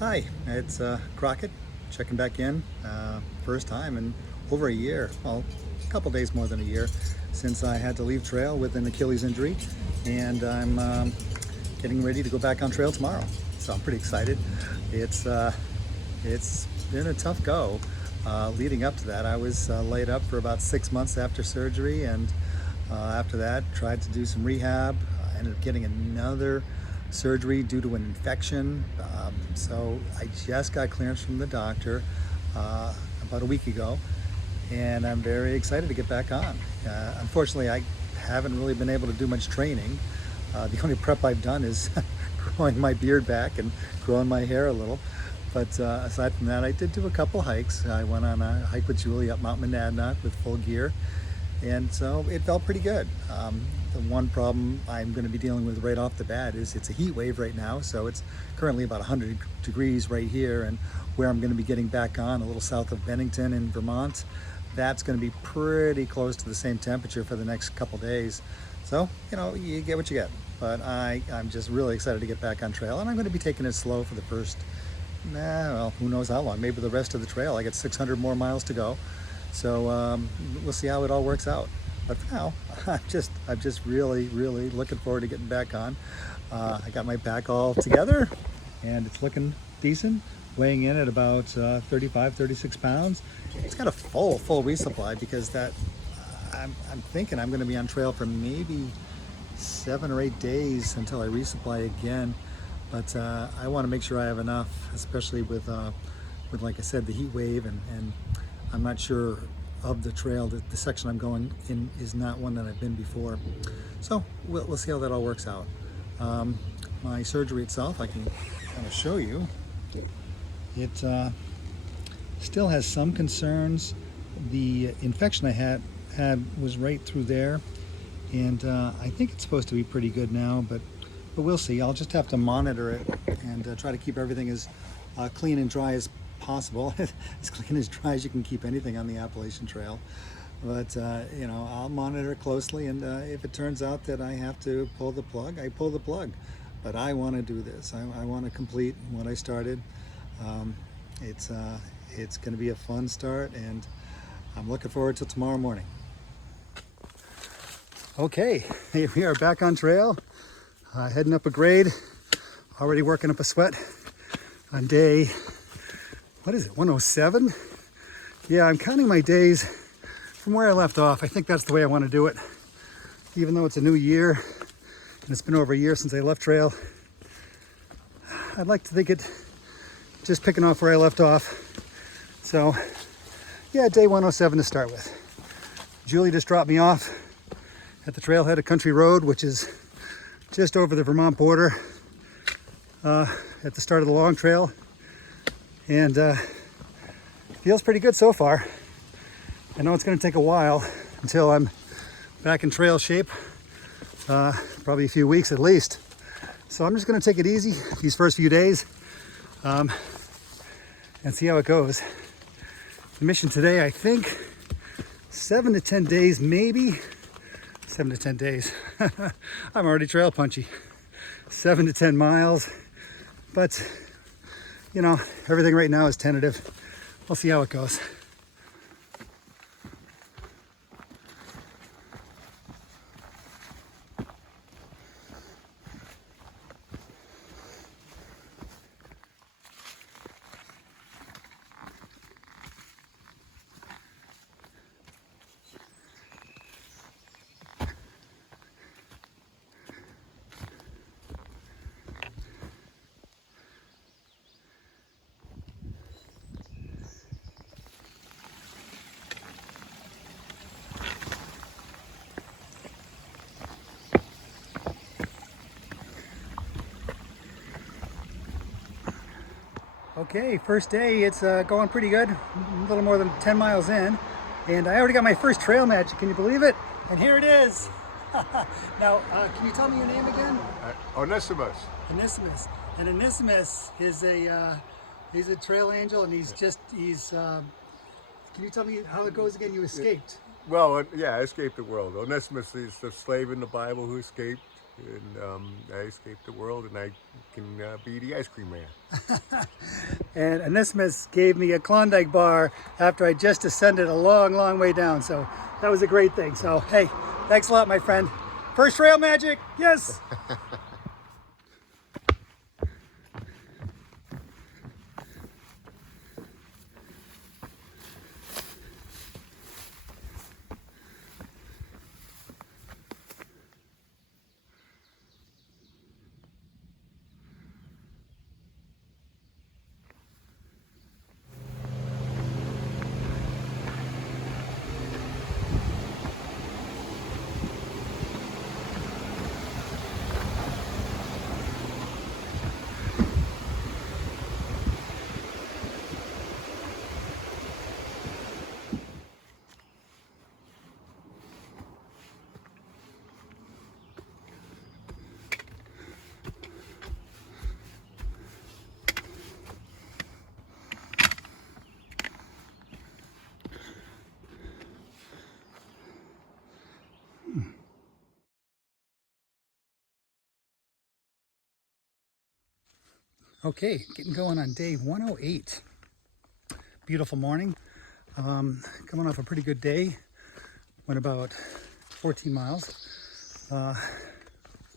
Hi, it's Crockett checking back in. First time in over a year, well, a couple days more than a year since I had to leave trail with an Achilles injury, and I'm getting ready to go back on trail tomorrow. So I'm pretty excited. It's uh, it's been a tough go. Leading up to that, I was laid up for about 6 months after surgery, and after that, tried to do some rehab. I ended up getting another surgery due to an infection. So I just got clearance from the doctor about a week ago, and I'm very excited to get back on. Unfortunately, I haven't really been able to do much training. The only prep I've done is growing my beard back and growing my hair a little. But aside from that, I did do a couple hikes. I went on a hike with Julie up Mount Monadnock with full gear, and so it felt pretty good. The one problem I'm going to be dealing with right off the bat is it's a heat wave right now, so it's currently about 100 degrees right here, and where I'm going to be getting back on, a little south of Bennington in Vermont, that's going to be pretty close to the same temperature for the next couple days. So, you get what you get. But I'm just really excited to get back on trail, and I'm going to be taking it slow for the first, well, who knows how long, maybe the rest of the trail. I got 600 more miles to go. So we'll see how it all works out. But for now, I'm just really, really looking forward to getting back on. I got my pack all together, and it's looking decent. Weighing in at about 35, 36 pounds. It's got a full resupply because I'm thinking I'm going to be on trail for maybe 7 or 8 days until I resupply again. But I want to make sure I have enough, especially with like I said, the heat wave, and I'm not sure of the trail. The section I'm going in is not one that I've been before. So we'll see how that all works out. My surgery itself, I can kind of show you. It still has some concerns. The infection I had was right through there, and I think it's supposed to be pretty good now, but we'll see. I'll just have to monitor it and try to keep everything as clean and dry as possible, as clean as dry as you can keep anything on the Appalachian Trail. But I'll monitor it closely, and if it turns out that I have to pull the plug, I pull the plug. But I want to do this. I want to complete what I started. Um, it's going to be a fun start, and I'm looking forward to tomorrow morning. Okay, here we are back on trail, heading up a grade, already working up a sweat on day, what is it, 107? Yeah, I'm counting my days from where I left off. I think that's the way I want to do it. Even though it's a new year, and it's been over a year since I left trail, I'd like to think it just picking off where I left off. So, yeah, day 107 to start with. Julie just dropped me off at the trailhead of Country Road, which is just over the Vermont border at the start of the long trail. And feels pretty good so far. I know it's going to take a while until I'm back in trail shape, probably a few weeks at least. So I'm just going to take it easy these first few days and see how it goes. The mission today, I think, 7 to 10 days, maybe. 7 to 10 days. I'm already trail punchy. 7 to 10 miles. But, everything right now is tentative. We'll see how it goes. Okay, first day, it's going pretty good. A little more than 10 miles in. And I already got my first trail magic, can you believe it? And here it is. Now, can you tell me your name again? Onesimus. Onesimus. And Onesimus is he's a trail angel, and can you tell me how it goes again? You escaped. Well, yeah, I escaped the world. Onesimus is the slave in the Bible who escaped and I escaped the world, and I can be the ice cream man. And Anismus gave me a Klondike bar after I just ascended a long, long way down. So that was a great thing. So, hey, thanks a lot, my friend. First trail magic, yes. Okay, getting going on day 108. Beautiful morning. Coming off a pretty good day. Went about 14 miles. A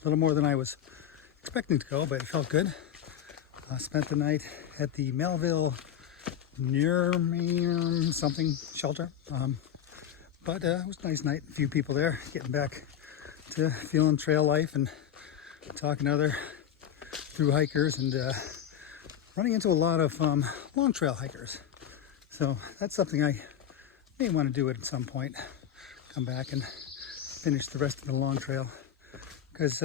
little more than I was expecting to go, but it felt good. Spent the night at the Melville near something shelter. But it was a nice night. A few people there. Getting back to feeling trail life and talking to other through hikers and running into a lot of long trail hikers. So that's something I may want to do at some point. Come back and finish the rest of the long trail, because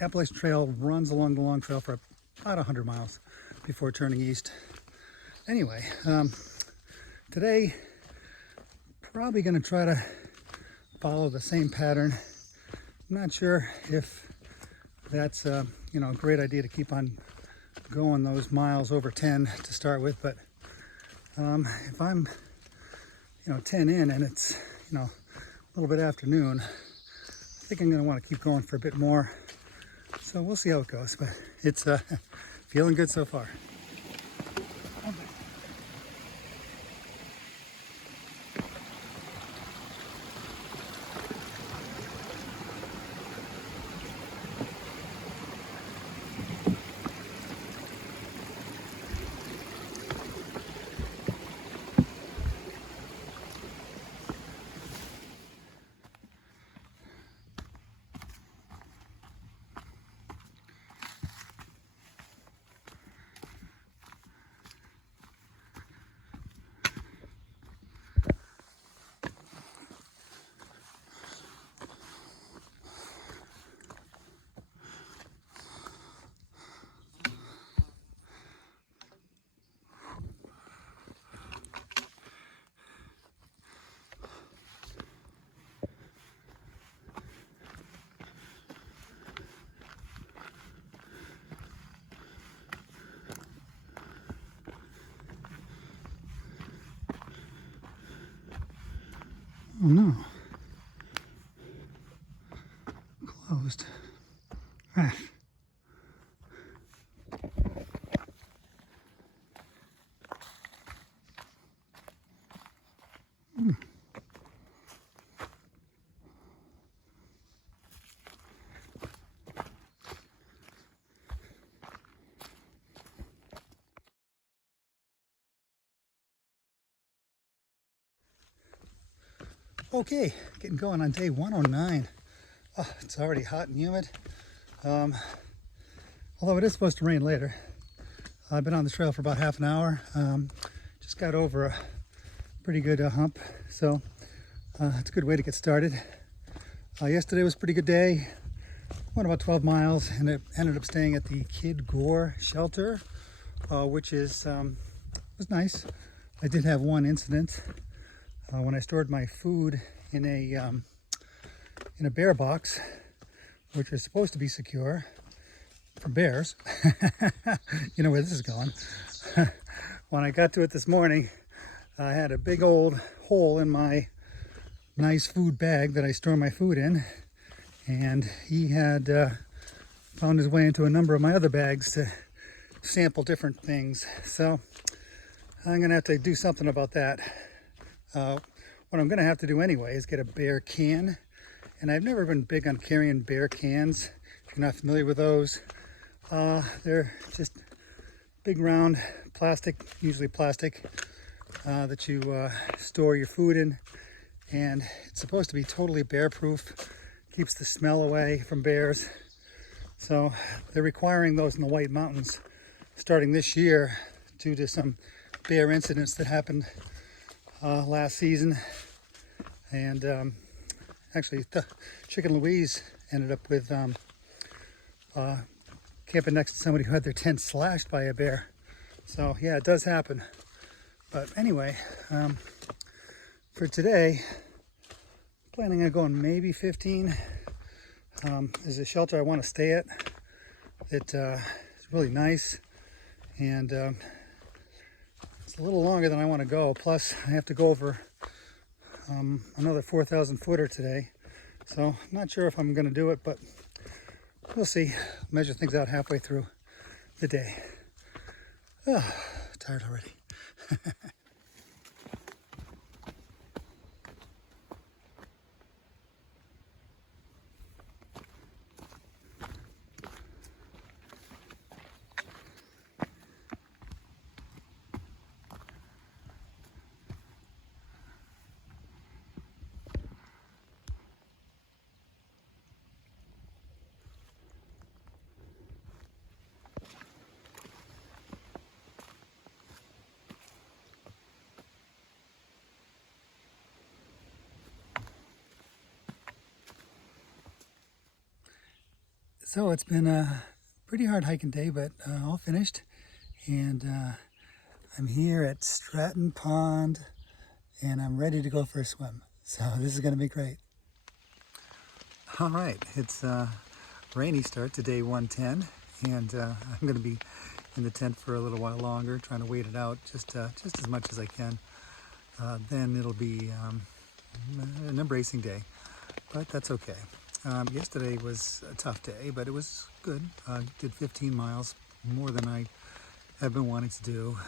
Appalachian Trail runs along the long trail for about 100 miles before turning east. Anyway, today probably going to try to follow the same pattern. I'm not sure if that's a great idea to keep on going those miles over 10 to start with, but if I'm 10 in and it's a little bit afternoon, I think I'm going to want to keep going for a bit more. So we'll see how it goes, but it's feeling good so far. Oh no. Closed. Ah. Okay, getting going on day 109. Oh, it's already hot and humid. Although it is supposed to rain later. I've been on the trail for about half an hour. Just got over a pretty good hump, so it's a good way to get started. Yesterday was a pretty good day. Went about 12 miles and it ended up staying at the Kid Gore shelter, which was nice. I did have one incident when I stored my food in a bear box, which is supposed to be secure from bears. You know where this is going. When I got to it this morning, I had a big old hole in my nice food bag that I store my food in, and he had found his way into a number of my other bags to sample different things. So I'm gonna have to do something about that. What I'm gonna have to do anyway is get a bear can. And I've never been big on carrying bear cans. If you're not familiar with those, they're just big round plastic, usually plastic, that you store your food in. And it's supposed to be totally bear proof, keeps the smell away from bears. So they're requiring those in the White Mountains starting this year due to some bear incidents that happened last season. And actually, Chicken Louise ended up with camping next to somebody who had their tent slashed by a bear. So yeah, it does happen. But anyway, for today, planning on going maybe 15. There's a shelter I want to stay at. It's really nice, and it's a little longer than I want to go. Plus, I have to go over another 4,000 footer today. So I'm not sure if I'm going to do it, but we'll see. Measure things out halfway through the day. Oh, tired already. So it's been a pretty hard hiking day, but all finished. And I'm here at Stratton Pond, and I'm ready to go for a swim. So this is going to be great. All right, it's a rainy start to day 110, and I'm going to be in the tent for a little while longer, trying to wait it out just as much as I can. Then it'll be an embracing day, but that's okay. Yesterday was a tough day, but it was good. Did 15 miles, more than I have been wanting to do,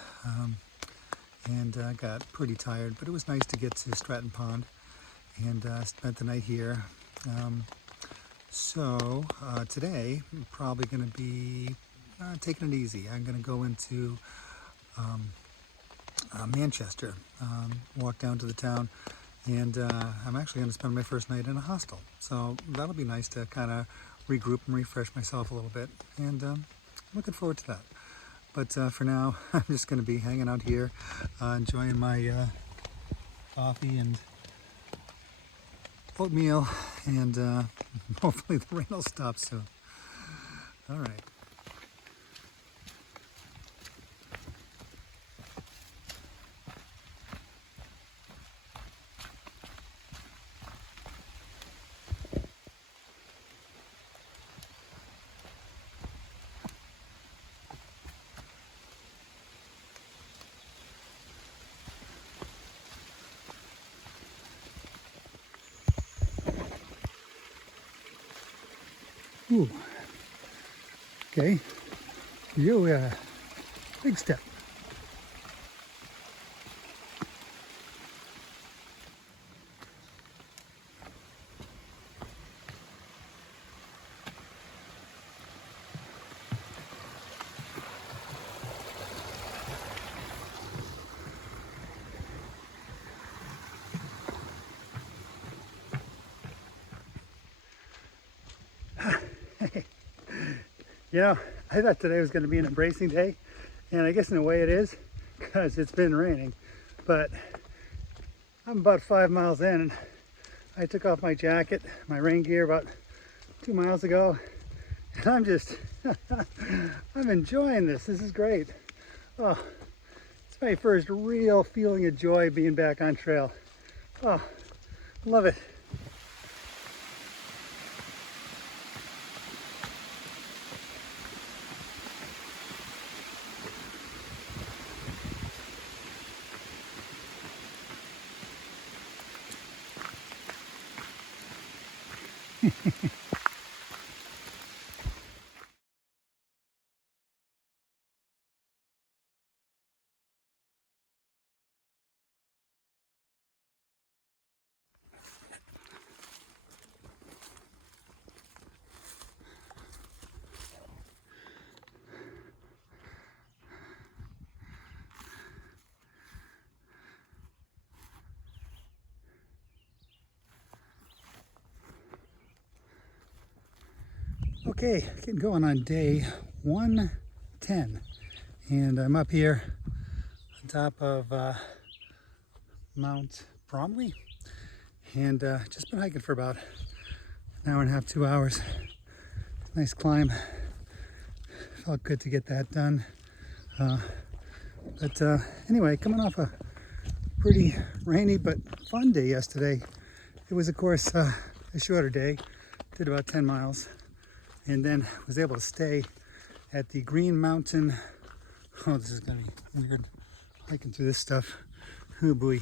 and got pretty tired, but it was nice to get to Stratton Pond, and spent the night here. So today, I'm probably going to be taking it easy. I'm going to go into Manchester, walk down to the town, and I'm actually going to spend my first night in a hostel. So that'll be nice to kind of regroup and refresh myself a little bit, and looking forward to that. But for now, I'm just going to be hanging out here, enjoying my coffee and oatmeal, and hopefully the rain will stop soon. All right. Ooh. Okay. You, big step. You know, I thought today was going to be an embracing day, and I guess in a way it is, because it's been raining. But I'm about 5 miles in, and I took off my jacket, my rain gear about 2 miles ago, and I'm just, I'm enjoying this. This is great. Oh, it's my first real feeling of joy being back on trail. Oh, love it. Okay, getting going on day 110, and I'm up here on top of Mount Bromley, and just been hiking for about an hour and a half, 2 hours. Nice climb. Felt good to get that done. But anyway, coming off a pretty rainy but fun day yesterday. It was, of course, a shorter day. Did about 10 miles, and then was able to stay at the Green Mountain. Oh, this is gonna be weird hiking through this stuff. Oh boy.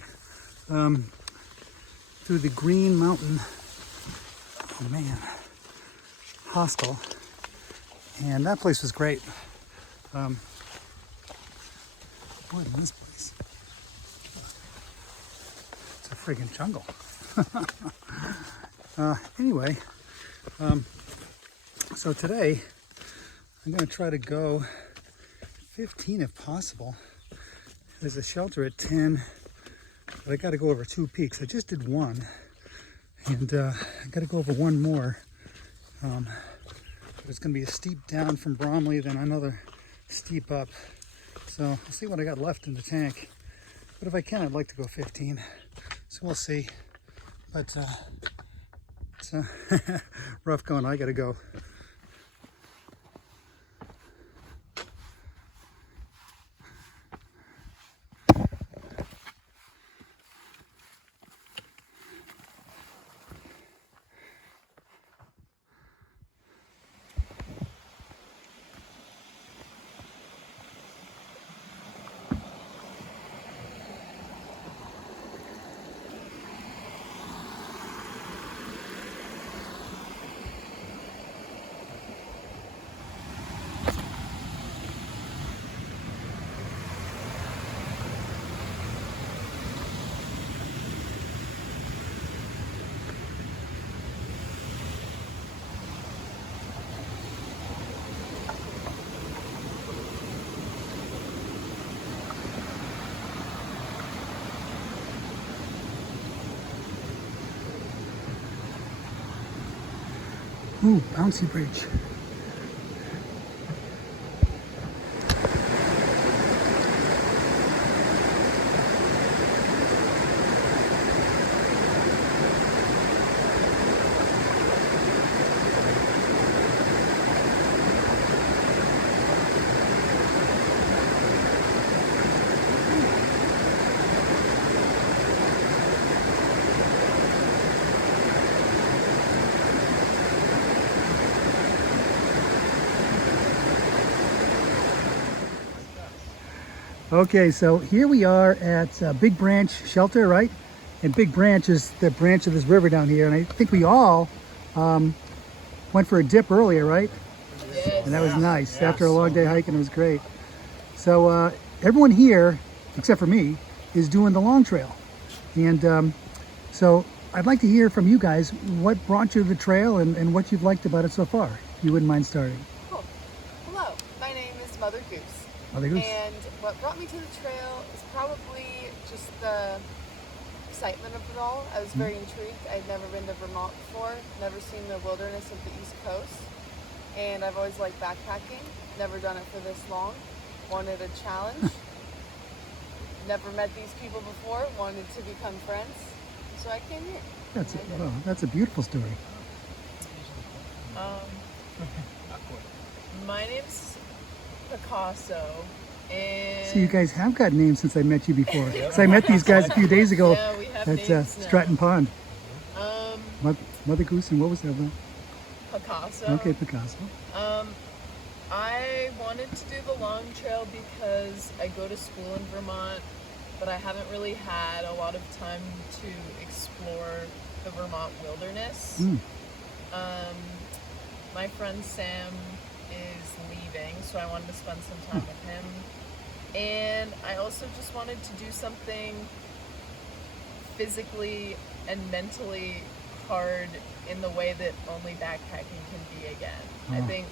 Through the Green Mountain, oh man, hostel, and that place was great. Boy, this place, it's a friggin' jungle. Anyway, so today I'm gonna try to go 15 if possible. There's a shelter at 10, but I gotta go over 2 peaks. I just did one, and I gotta go over one more. There's gonna be a steep down from Bromley, then another steep up. So I'll see what I got left in the tank. But if I can, I'd like to go 15. So we'll see. But it's rough going. I gotta go. Ooh, bouncy bridge. Okay, so here we are at Big Branch Shelter, right? And Big Branch is the branch of this river down here. And I think we all went for a dip earlier, right? Yes. And that was nice. After a long day hiking, it was great. So everyone here, except for me, is doing the long trail. And so I'd like to hear from you guys what brought you to the trail and what you've liked about it so far. If you wouldn't mind starting. Cool. Hello, my name is Mother Goose. Mother Goose. And what brought me to the trail is probably just the excitement of it all. I was very intrigued. I'd never been to Vermont before, never seen the wilderness of the East Coast. And I've always liked backpacking, never done it for this long. Wanted a challenge. Never met these people before, wanted to become friends. So I came here. That's a beautiful story. My name's Picasso, and So you guys have got names since I met you before. So I met these guys a few days ago yeah, we have at names now. Stratton Pond. Mother Goose, and what was that one? Picasso. Okay, Picasso. I wanted to do the long trail because I go to school in Vermont, but I haven't really had a lot of time to explore the Vermont wilderness. My friend Sam is leaving, so I wanted to spend some time with him. And I also just wanted to do something physically and mentally hard in the way that only backpacking can be again. I think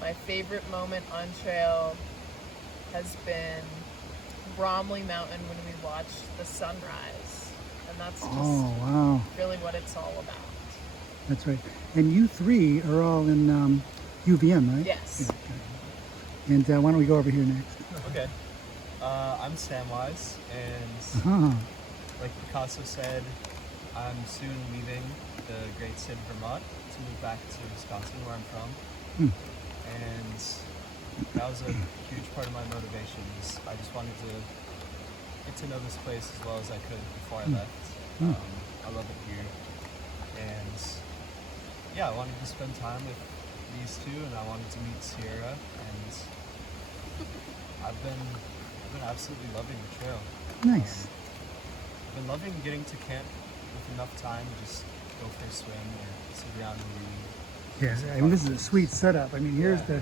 my favorite moment on trail has been Bromley Mountain when we watched the sunrise. And that's just really what it's all about. That's right. And you three are all in UVM, right? Yes. Yeah, okay. And why don't we go over here next? Okay. I'm Samwise, and Uh-huh. like Picasso said, I'm soon leaving the great state of Vermont to move back to Wisconsin, where I'm from. Hmm. And that was a huge part of my motivation. I just wanted to get to know this place as well as I could before I left. I love it here. And yeah, I wanted to spend time with these two, and I wanted to meet Sierra, and I've been absolutely loving the trail. Nice. I've been loving getting to camp with enough time to just go for a swim or sit around and read. Yes, I mean, this is a sweet setup. I mean, here's the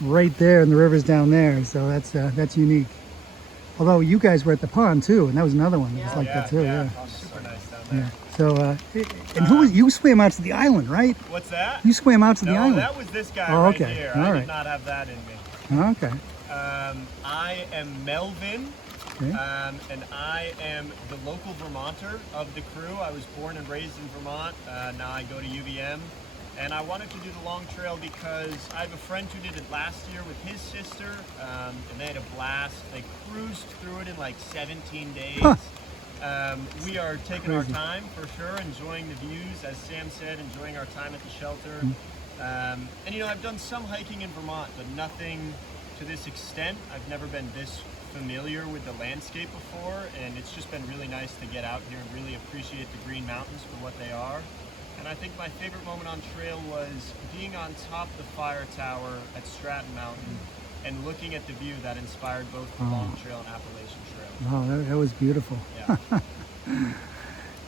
right there, and the river's down there, so that's unique. Although you guys were at the pond too, and that was another one. It's like that too. Yeah. Super nice down Yeah. there. So, and who was you swam out to the island, right? What's that? You swam out to the No, island. that was this guy Oh, right okay. here. All I right. did not have that in me. Okay. I am Melvin, Okay. and I am the local Vermonter of the crew. I was born and raised in Vermont. Now I go to UVM. And I wanted to do the long trail because I have a friend who did it last year with his sister, and they had a blast. They cruised through it in like 17 days. We are taking our time for sure, enjoying the views, as Sam said, enjoying our time at the shelter. And you know, I've done some hiking in Vermont, but nothing to this extent. I've never been this familiar with the landscape before, and it's just been really nice to get out here and really appreciate the Green Mountains for what they are. And I think my favorite moment on trail was being on top of the fire tower at Stratton Mountain and looking at the view that inspired both the long trail and Appalachian Trail. Oh, that was beautiful. Yeah.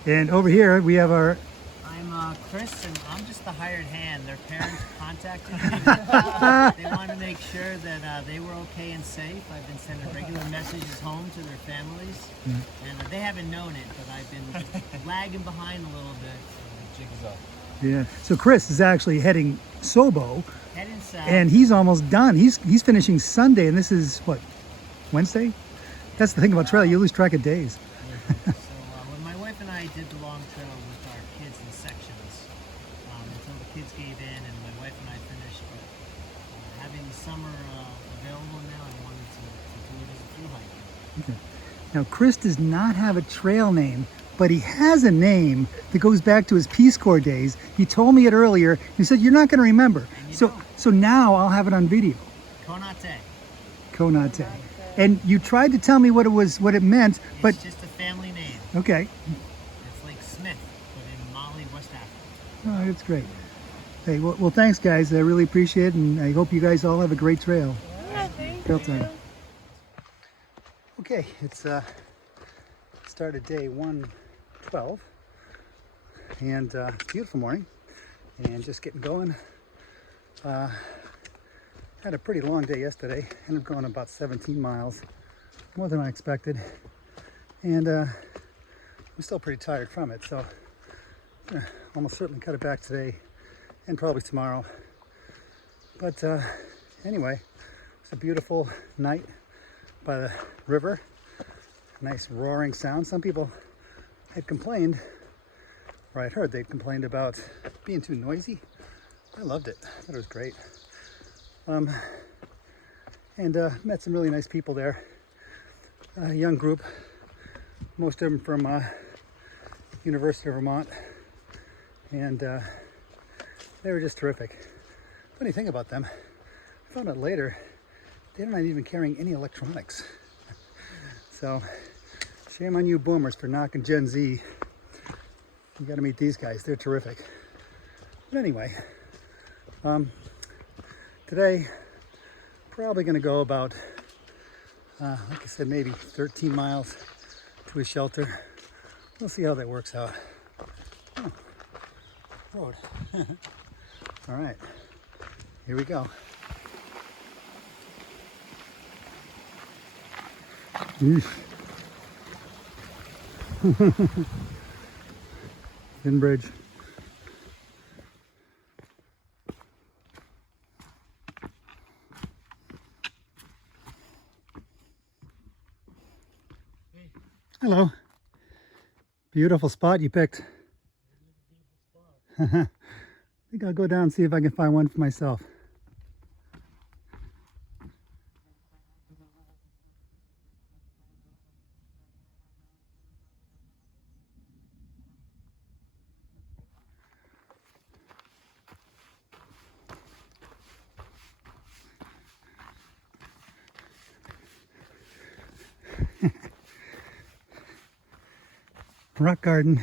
And over here we have our. I'm Chris, and I'm just the hired hand. Their parents contacted me. They wanted to make sure that they were okay and safe. I've been sending regular messages home to their families, and they haven't known it, but I've been lagging behind a little bit. Jig is up. Yeah. So Chris is actually heading Sobo, Heading south. and he's almost done. He's finishing Sunday, and this is what, Wednesday? That's the thing about trail. You lose track of days. So when my wife and I did the long trail with our kids in sections, until the kids gave in and my wife and I finished, but having the summer available now, I wanted to do it as a thru hiking. Okay. Now Chris does not have a trail name, but he has a name that goes back to his Peace Corps days. He told me it earlier. He said, "You're not going to remember." And you So don't. so now I'll have it on video. Konate. Konate. And you tried to tell me what it meant, but It's just a family name. okay. It's like Smith, but in Mali, West Africa. Oh, that's great. Hey, well, thanks, guys. I really appreciate it, and I hope you guys all have a great trail. Yeah, thank Trail you. time. Okay, it's started day 112, and it's a beautiful morning, and just getting going. Had a pretty long day yesterday. Ended up going about 17 miles, more than I expected, and I'm still pretty tired from it. So almost certainly cut it back today, and probably tomorrow. But anyway, it's a beautiful night by the river. Nice roaring sound. Some people had complained, or I'd heard they'd complained about being too noisy. I loved it. I thought it was great. And met some really nice people there. A young group, most of them from University of Vermont, and they were just terrific. Funny thing about them, I found out later, they're not even carrying any electronics. So, shame on you boomers for knocking Gen Z. You gotta meet these guys, they're terrific. But anyway, today, probably gonna go about, like I said, maybe 13 miles to a shelter. We'll see how that works out. Oh, road. All right, here we go. Thin bridge. Hello. Beautiful spot you picked. I think I'll go down and see if I can find one for myself. Rock garden.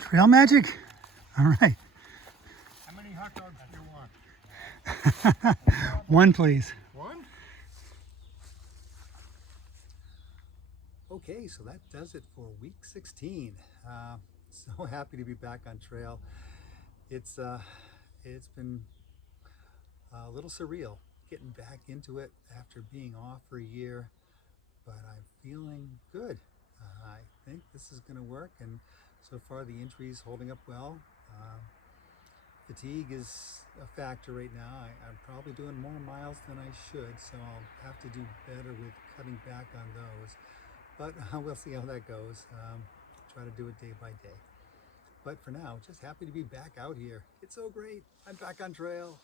Trail magic? All right. How many hot dogs do you want? One, please. One? Okay, so that does it for week 16. So happy to be back on trail. It's been a little surreal getting back into it after being off for a year, but I'm feeling good. I think this is going to work, and so far the injury's holding up well. Fatigue is a factor right now. I'm probably doing more miles than I should, so I'll have to do better with cutting back on those. But we'll see how that goes. Try to do it day by day. But for now, just happy to be back out here. It's so great. I'm back on trail.